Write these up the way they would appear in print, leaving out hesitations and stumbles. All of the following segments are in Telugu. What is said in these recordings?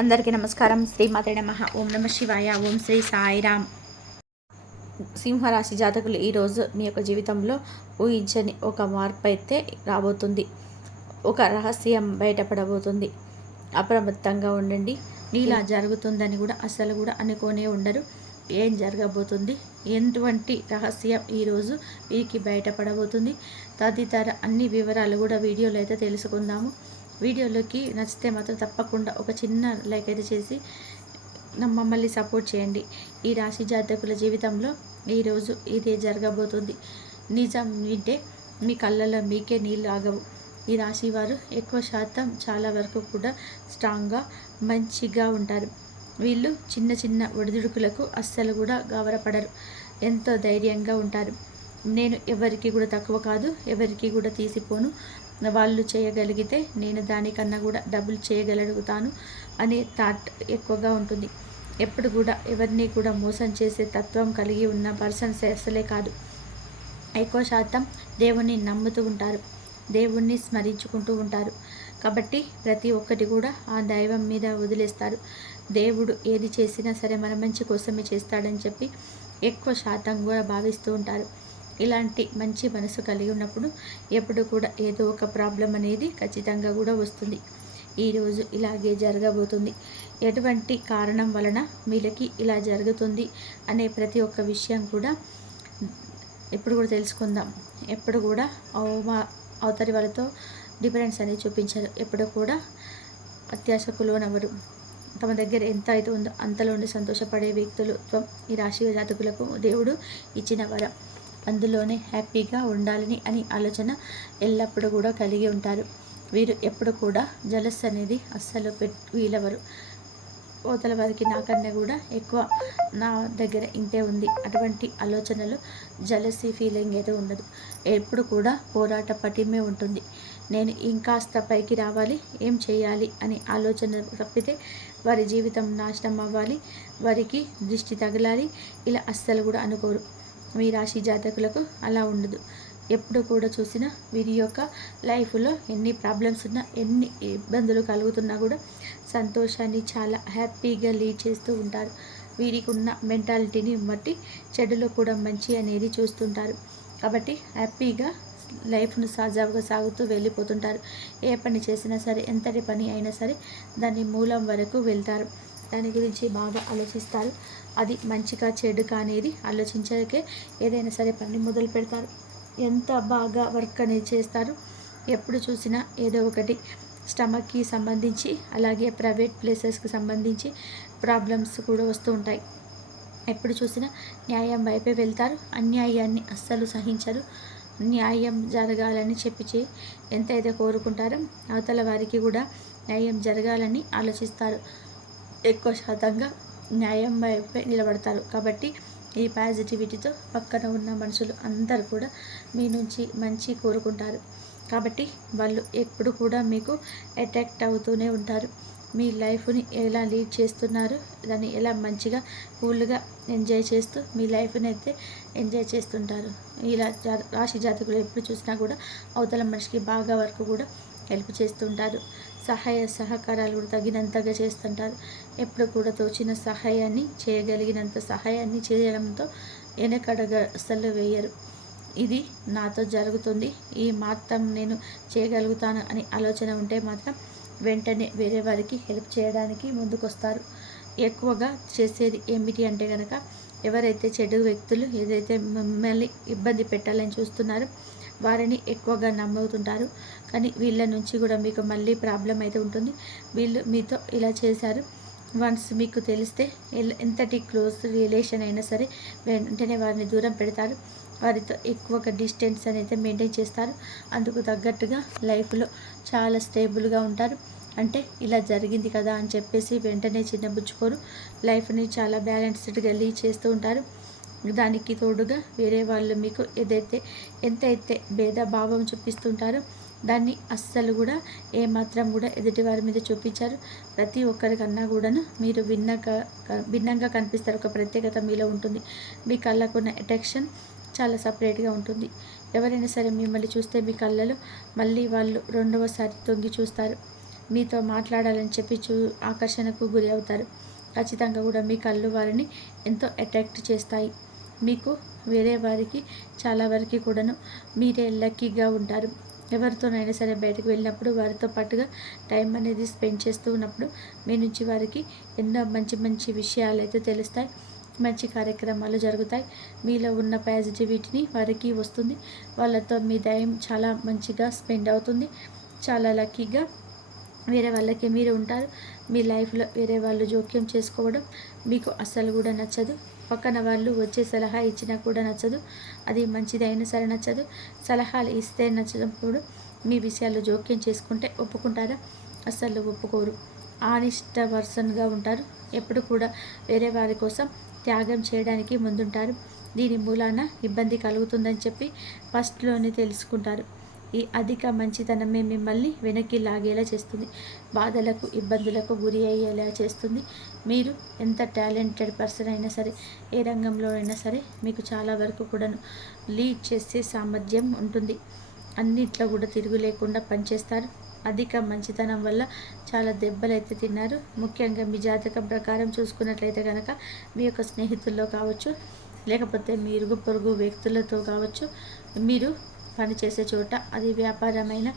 అందరికీ నమస్కారం. శ్రీమాతే నమః. ఓం నమ శివాయ. ఓం శ్రీ సాయిరామ్. సింహరాశి జాతకులు ఈరోజు మీ యొక్క జీవితంలో ఊహించని ఒక మార్పు అయితే రాబోతుంది. ఒక రహస్యం బయటపడబోతుంది. అప్రమత్తంగా ఉండండి. ఇలా జరుగుతుందని కూడా అస్సలు కూడా అనుకోనే ఉండరు. ఏం జరగబోతుంది, ఎటువంటి రహస్యం ఈరోజు వీరికి బయటపడబోతుంది, తదితర అన్ని వివరాలు కూడా వీడియోలో అయితే తెలుసుకుందాము. వీడియోలోకి నచ్చితే మాత్రం తప్పకుండా ఒక చిన్న లైక్ అయితే చేసి మమ్మల్ని సపోర్ట్ చేయండి. ఈ రాశి జాతకుల జీవితంలో ఈరోజు ఇదే జరగబోతుంది. నిజం వింటే మీ కళ్ళల్లో మీకే నీళ్ళు ఆగవు. ఈ రాశి వారు ఎక్కువ శాతం చాలా వరకు కూడా స్ట్రాంగ్గా మంచిగా ఉంటారు. వీళ్ళు చిన్న చిన్న ఒడిదుడుకులకు అస్సలు కూడా గాబరపడరు. ఎంతో ధైర్యంగా ఉంటారు. నేను ఎవరికి కూడా తక్కువ కాదు, ఎవరికి కూడా తీసిపోను, వాళ్ళు చేయగలిగితే నేను దానికన్నా కూడా డబుల్ చేయగలుగుతాను అనే థాట్ ఎక్కువగా ఉంటుంది. ఎప్పుడు కూడా ఎవరిని కూడా మోసం చేసే తత్వం కలిగి ఉన్న పర్సన్స్ అసలే కాదు. ఎక్కువ శాతం దేవుణ్ణి నమ్ముతూ ఉంటారు, దేవుణ్ణి స్మరించుకుంటూ ఉంటారు. కాబట్టి ప్రతి ఒక్కటి కూడా ఆ దైవం మీద వదిలేస్తారు. దేవుడు ఏది చేసినా సరే మన మంచి కోసమే చేస్తాడని చెప్పి ఎక్కువ శాతం కూడా భావిస్తూ ఉంటారు. ఇలాంటి మంచి మనసు కలిగి ఉన్నప్పుడు ఎప్పుడు కూడా ఏదో ఒక ప్రాబ్లం అనేది ఖచ్చితంగా కూడా వస్తుంది. ఈరోజు ఇలాగే జరగబోతుంది. ఎటువంటి కారణం వలన వీళ్ళకి ఇలా జరుగుతుంది అనే ప్రతి ఒక్క విషయం కూడా ఇప్పుడు కూడా తెలుసుకుందాం. ఎప్పుడు కూడా అవతలి వాళ్ళతో డిఫరెన్స్ అనేది చూపించారు. ఎప్పుడు కూడా అత్యాశకు లోనవ్వరు. తమ దగ్గర ఎంత అయితే ఉందో అంతలో ఉండి సంతోషపడే వ్యక్తులు ఈ రాశి జాతకులకు దేవుడు ఇచ్చిన వరం. అందులోనే హ్యాపీగా ఉండాలని అని ఆలోచన ఎల్లప్పుడూ కూడా కలిగి ఉంటారు. వీరు ఎప్పుడు కూడా జలస్ అనేది అస్సలు వీలవరు. అవతల వారికి నాకన్నా కూడా ఎక్కువ నా దగ్గర ఇంతే ఉంది అటువంటి ఆలోచనలు, జలసీ ఫీలింగ్ అయితే ఉండదు. ఎప్పుడు కూడా పోరాట పటిమే ఉంటుంది. నేను ఇంకాస్త పైకి రావాలి, ఏం చేయాలి అని ఆలోచన తప్పితే వారి జీవితం నాశనం అవ్వాలి, వారికి దృష్టి తగలాలి ఇలా అస్సలు కూడా అనుకోరు. మీ రాశి జాతకులకు అలా ఉండదు. ఎప్పుడు కూడా చూసినా వీరి యొక్క లైఫ్లో ఎన్ని ప్రాబ్లమ్స్ ఉన్నా, ఎన్ని ఇబ్బందులు కలుగుతున్నా కూడా సంతోషాన్ని చాలా హ్యాపీగా లీడ్ చేస్తూ ఉంటారు. వీరికి ఉన్న మెంటాలిటీని బట్టి చెడులో కూడా మంచి అనేది చూస్తుంటారు. కాబట్టి హ్యాపీగా లైఫ్ను సజావుగా సాగుతూ వెళ్ళిపోతుంటారు. ఏ పని చేసినా సరే, ఎంతటి పని అయినా సరే దాని మూలం వరకు వెళ్తారు. దాని గురించి బాగా ఆలోచిస్తారు. అది మంచిగా చెడుగా అనేది ఆలోచించకే ఏదైనా సరే పని మొదలు పెడతారు. ఎంత బాగా వర్క్ అనేది చేస్తారు. ఎప్పుడు చూసినా ఏదో ఒకటి స్టమక్కి సంబంధించి, అలాగే ప్రైవేట్ ప్లేసెస్కి సంబంధించి ప్రాబ్లమ్స్ కూడా వస్తూ ఉంటాయి. ఎప్పుడు చూసినా న్యాయం వైపే వెళ్తారు. అన్యాయాన్ని అస్సలు సహించరు. న్యాయం జరగాలని చెప్పి ఎంతైతే కోరుకుంటారో అవతల వారికి కూడా న్యాయం జరగాలని ఆలోచిస్తారు. ఎక్కువ శాతంగా న్యాయం వైపే నిలబడతారు. కాబట్టి ఈ పాజిటివిటీతో పక్కన ఉన్న మనుషులు అందరూ కూడా మీ నుంచి మంచి కోరుకుంటారు. కాబట్టి వాళ్ళు ఎప్పుడు కూడా మీకు అట్రాక్ట్ అవుతూనే ఉంటారు. మీ లైఫ్ని ఎలా లీడ్ చేస్తున్నారు, దాన్ని ఎలా మంచిగా కూల్గా ఎంజాయ్ చేస్తూ మీ లైఫ్ని అయితే ఎంజాయ్ చేస్తుంటారు. ఇలా రాశి జాతకులు ఎప్పుడు చూసినా కూడా అవతల మనిషికి బాగా వరకు కూడా హెల్ప్ చేస్తుంటారు. సహాయ సహకారాలు కూడా తగినంతగా చేస్తుంటారు. ఎప్పుడు కూడా తోచిన సహాయాన్ని, చేయగలిగినంత సహాయాన్ని చేయడంతో వెనకడగ అసలు వేయరు. ఇది నాతో జరుగుతుంది, ఈ మాత్రం నేను చేయగలుగుతాను అని ఆలోచన ఉంటే మాత్రం వెంటనే వేరే వారికి హెల్ప్ చేయడానికి ముందుకొస్తారు. ఎక్కువగా చేసేది ఏమిటి అంటే కనుక, ఎవరైతే చెడు వ్యక్తులు ఏదైతే మిమ్మల్ని ఇబ్బంది పెట్టాలని చూస్తున్నారో వారిని ఎక్కువగా నమ్ముతుంటారు. కానీ వీళ్ళ నుంచి కూడా మీకు మళ్ళీ ప్రాబ్లం అయితే ఉంటుంది. వీళ్ళు మీతో ఇలా చేశారు, వన్స్ మీకు తెలిస్తే ఎంతటి క్లోజ్ రిలేషన్ అయినా సరే వెంటనే వారిని దూరం పెడతారు. వారితో ఎక్కువగా డిస్టెన్స్ అనేది మెయింటైన్ చేస్తారు. అందుకు తగ్గట్టుగా లైఫ్లో చాలా స్టేబుల్గా ఉంటారు. అంటే ఇలా జరిగింది కదా అని చెప్పేసి వెంటనే చిన్నబుచ్చుకోరు. లైఫ్ని చాలా బ్యాలెన్స్డ్గా లీడ్ చేస్తూ ఉంటారు. దానికి తోడుగా వేరే వాళ్ళు మీకు ఎంతైతే భేదభావం చూపిస్తుంటారో దాన్ని అస్సలు కూడా ఏమాత్రం కూడా ఎదుటి వారి మీద చూపించారు. ప్రతి ఒక్కరికన్నా కూడాను మీరు భిన్నంగా కనిపిస్తారు. ఒక ప్రత్యేకత మీలో ఉంటుంది. మీ కళ్ళకున్న అట్రాక్షన్ చాలా సపరేట్గా ఉంటుంది. ఎవరైనా సరే మిమ్మల్ని చూస్తే మీ కళ్ళలో మళ్ళీ వాళ్ళు రెండవసారి తొంగి చూస్తారు. మీతో మాట్లాడాలని చెప్పి ఆకర్షణకు గురి అవుతారు. ఖచ్చితంగా కూడా మీ కళ్ళు వారిని ఎంతో అట్రాక్ట్ చేస్తాయి. మీకు వేరే వారికి చాలా వరకు కూడాను మీరే లక్కీగా ఉంటారు. ఎవరితోనైనా సరే బయటకు వెళ్ళినప్పుడు వారితో పాటుగా టైం అనేది స్పెండ్ చేస్తూ ఉన్నప్పుడు మీ నుంచి వారికి ఎన్నో మంచి మంచి విషయాలు అయితే తెలుస్తాయి. మంచి కార్యక్రమాలు జరుగుతాయి. మీలో ఉన్న పాజిటివిటీని వారికి వస్తుంది. వాళ్ళతో మీ టైం చాలా మంచిగా స్పెండ్ అవుతుంది. చాలా లక్కీగా వేరే వాళ్ళకి మీరు ఉంటారు. మీ లైఫ్లో వేరే వాళ్ళు జోక్యం చేసుకోవడం మీకు అస్సలు కూడా నచ్చదు. పక్కన వాళ్ళు వచ్చే సలహా ఇచ్చినా కూడా నచ్చదు. అది మంచిదైనా సరే నచ్చదు. సలహాలు ఇస్తే నచ్చనప్పుడు మీ విషయాల్లో జోక్యం చేసుకుంటే ఒప్పుకుంటారా? అస్సలు ఒప్పుకోరు. ఆనిస్ట్ పర్సన్గా ఉంటారు. ఎప్పుడు కూడా వేరే వారి కోసం త్యాగం చేయడానికి ముందుంటారు. దీని మూలాన ఇబ్బంది కలుగుతుందని చెప్పి ఫస్ట్లోనే తెలుసుకుంటారు. ఈ అధిక మంచితనమే మిమ్మల్ని వెనక్కి లాగేలా చేస్తుంది. బాధలకు ఇబ్బందులకు గురి అయ్యేలా చేస్తుంది. మీరు ఎంత టాలెంటెడ్ పర్సన్ అయినా సరే, ఏ రంగంలో అయినా సరే మీకు చాలా వరకు కూడాను లీడ్ చేసే సామర్థ్యం ఉంటుంది. అన్నిట్లో కూడా తిరుగు లేకుండా పనిచేస్తారు. అధిక మంచితనం వల్ల చాలా దెబ్బలైతే తిన్నారు. ముఖ్యంగా మీ జాతకం ప్రకారం చూసుకున్నట్లయితే కనుక మీ యొక్క స్నేహితుల్లో కావచ్చు, లేకపోతే మీ ఇరుగు పొరుగు వ్యక్తులతో కావచ్చు, మీరు పనిచేసే చోట, అది వ్యాపారమైన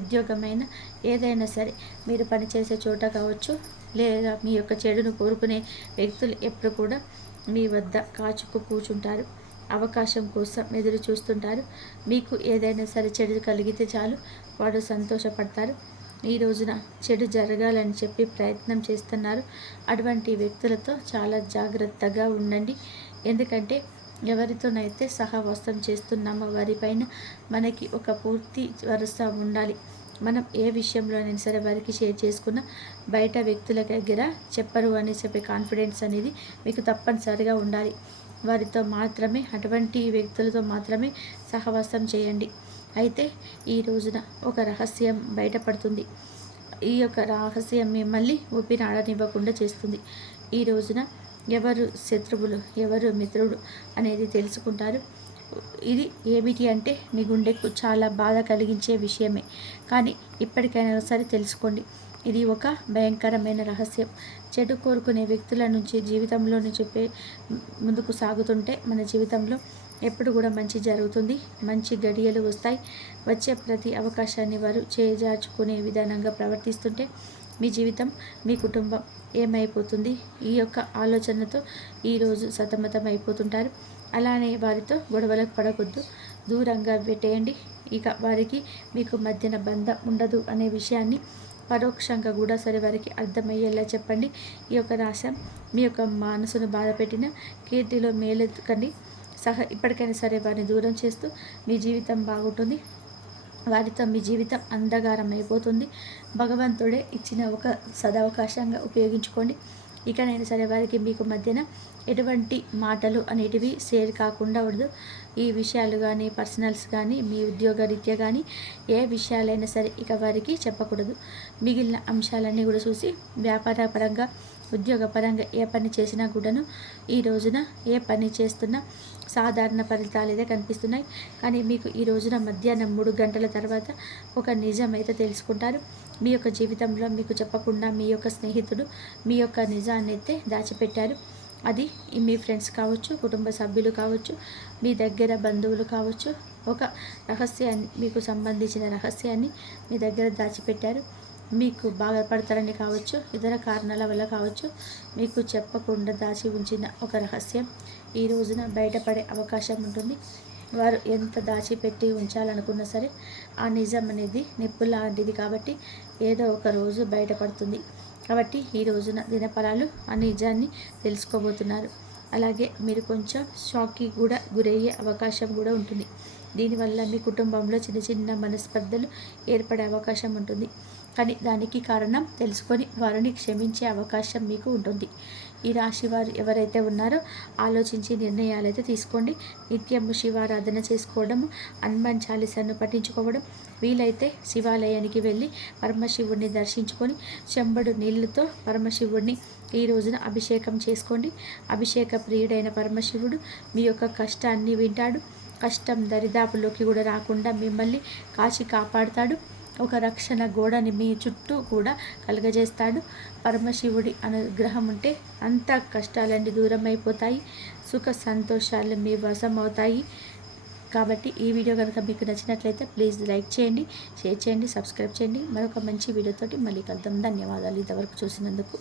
ఉద్యోగమైన ఏదైనా సరే మీరు పనిచేసే చోట కావచ్చు, లేదా మీ యొక్క చెడును కోరుకునే వ్యక్తులు ఎప్పుడు కూడా మీ వద్ద కాచుకు కూర్చుంటారు. అవకాశం కోసం ఎదురు చూస్తుంటారు. మీకు ఏదైనా సరే చెడు కలిగితే చాలు వాడు సంతోషపడతారు. ఈ రోజున చెడు జరగాలని చెప్పి ప్రయత్నం చేస్తున్నారు. అటువంటి వ్యక్తులతో చాలా జాగ్రత్తగా ఉండండి. ఎందుకంటే ఎవరితోనైతే సహవాసం చేస్తున్నామో వారిపైన మనకి ఒక పూర్తి భరోసా ఉండాలి. మనం ఏ విషయంలోనైనా సరే వారికి షేర్ చేసుకున్న బయట వ్యక్తుల దగ్గర చెప్పరు అని చెప్పే కాన్ఫిడెన్స్ అనేది మీకు తప్పనిసరిగా ఉండాలి. వారితో మాత్రమే, అటువంటి వ్యక్తులతో మాత్రమే సహవాసం చేయండి. అయితే ఈ రోజున ఒక రహస్యం బయటపడుతుంది. ఈ యొక్క రహస్యం మిమ్మల్ని ఊపిరాడనివ్వకుండా చేస్తుంది. ఈ రోజున ఎవరు శత్రువులు, ఎవరు మిత్రుడు అనేది తెలుసుకుంటారు. ఇది ఏమిటి అంటే మీ గుండెకు చాలా బాధ కలిగించే విషయమే, కానీ ఇప్పటికైనా సరే తెలుసుకోండి. ఇది ఒక భయంకరమైన రహస్యం. చెడు కోరుకునే వ్యక్తుల నుంచి జీవితంలో చెప్పే ముందుకు సాగుతుంటే మన జీవితంలో ఎప్పుడు కూడా మంచి జరుగుతుంది. మంచి గడియలు వస్తాయి. వచ్చే ప్రతి అవకాశాన్ని వారు చేజార్చుకునే విధానంగా ప్రవర్తిస్తుంటే మీ జీవితం, మీ కుటుంబం ఏమైపోతుంది? ఈ యొక్క ఆలోచనతో ఈరోజు సతమతం అయిపోతుంటారు. అలానే వారితో గొడవలకు పడకొద్దు, దూరంగా పెట్టేయండి. ఇక వారికి మీకు మధ్యన బంధం ఉండదు అనే విషయాన్ని పరోక్షంగా కూడా సరే వారికి అర్థమయ్యేలా చెప్పండి. ఈ యొక్క రహస్యం మీ యొక్క మనసును బాధపెట్టిన కీర్తిలో మేలెత్తుకండి. ఇప్పటికైనా సరే వారిని దూరం చేస్తూ మీ జీవితం బాగుంటుంది. వారితో మీ జీవితం అంధకారం అయిపోతుంది. భగవంతుడే ఇచ్చిన ఒక సదవకాశంగా ఉపయోగించుకోండి. ఇకనైనా సరే వారికి మీకు మధ్యన ఎటువంటి మాటలు అనేటివి షేర్ కాకుండా ఉండదు. ఈ విషయాలు కానీ, పర్సనల్స్ కానీ, మీ ఉద్యోగ రీత్యా కానీ ఏ విషయాలైనా సరే ఇక వారికి చెప్పకూడదు. మిగిలిన అంశాలన్నీ కూడా చూసి వ్యాపార పరంగా, ఉద్యోగపరంగా ఏ పని చేసినా కూడాను ఈ రోజున ఏ పని చేస్తున్నా సాధారణ ఫలితాలైతే కనిపిస్తున్నాయి. కానీ మీకు ఈ రోజున మధ్యాహ్నం 3 గంటల తర్వాత ఒక నిజం అయితే తెలుసుకుంటారు. మీ యొక్క జీవితంలో మీకు చెప్పకుండా మీ యొక్క స్నేహితుడు మీ యొక్క నిజాన్ని అయితే దాచిపెట్టారు. అది మీ ఫ్రెండ్స్ కావచ్చు, కుటుంబ సభ్యులు కావచ్చు, మీ దగ్గర బంధువులు కావచ్చు. ఒక రహస్యాన్ని, మీకు సంబంధించిన రహస్యాన్ని మీ దగ్గర దాచిపెట్టారు. మీకు బాధపడతారని కావచ్చు, ఇతర కారణాల వల్ల కావచ్చు, మీకు చెప్పకుండా దాచి ఉంచిన ఒక రహస్యం ఈ రోజున బయటపడే అవకాశం ఉంటుంది. వారు ఎంత దాచిపెట్టి ఉంచాలనుకున్నా సరే ఆ నిజం అనేది నిప్పు లాంటిది కాబట్టి ఏదో ఒక రోజు బయటపడుతుంది. కాబట్టి ఈ రోజున దినఫలాలు ఆ నిజాన్ని తెలుసుకోబోతున్నారు. అలాగే మీరు కొంచెం షాక్కి కూడా గురయ్యే అవకాశం కూడా ఉంటుంది. దీనివల్ల మీ కుటుంబంలో చిన్న చిన్న మనస్పర్ధలు ఏర్పడే అవకాశం ఉంటుంది. కానీ దానికి కారణం తెలుసుకొని వారిని క్షమించే అవకాశం మీకు ఉంటుంది. ఈ రాశి వారు ఎవరైతే ఉన్నారో ఆలోచించి నిర్ణయాలు అయితే తీసుకోండి. నిత్యము శివారాధన చేసుకోవడం, హనుమాన్ చాలీసాను పఠించుకోవడం, వీలైతే శివాలయానికి వెళ్ళి పరమశివుడిని దర్శించుకొని చెంబడు నీళ్ళతో పరమశివుడిని ఈ రోజున అభిషేకం చేసుకోండి. అభిషేక ప్రియుడైన పరమశివుడు మీ యొక్క కష్టాన్ని వింటాడు. కష్టం దరిదాపులోకి కూడా రాకుండా మిమ్మల్ని కాచి కాపాడుతాడు. ఒక రక్షణ గోడని మీ చుట్టూ కూడా కలుగజేస్తాడు. పరమశివుడి అనుగ్రహం ఉంటే అంత కష్టాలన్నీ దూరం అయిపోతాయి, సుఖ సంతోషాలు మీ వశం అవుతాయి. కాబట్టి ఈ వీడియో కనుక మీకు నచ్చినట్లయితే ప్లీజ్ లైక్ చేయండి, షేర్ చేయండి, సబ్స్క్రైబ్ చేయండి. మరొక మంచి వీడియోతోటి మళ్ళీ కలుద్దాం. ధన్యవాదాలు ఇంతవరకు చూసినందుకు.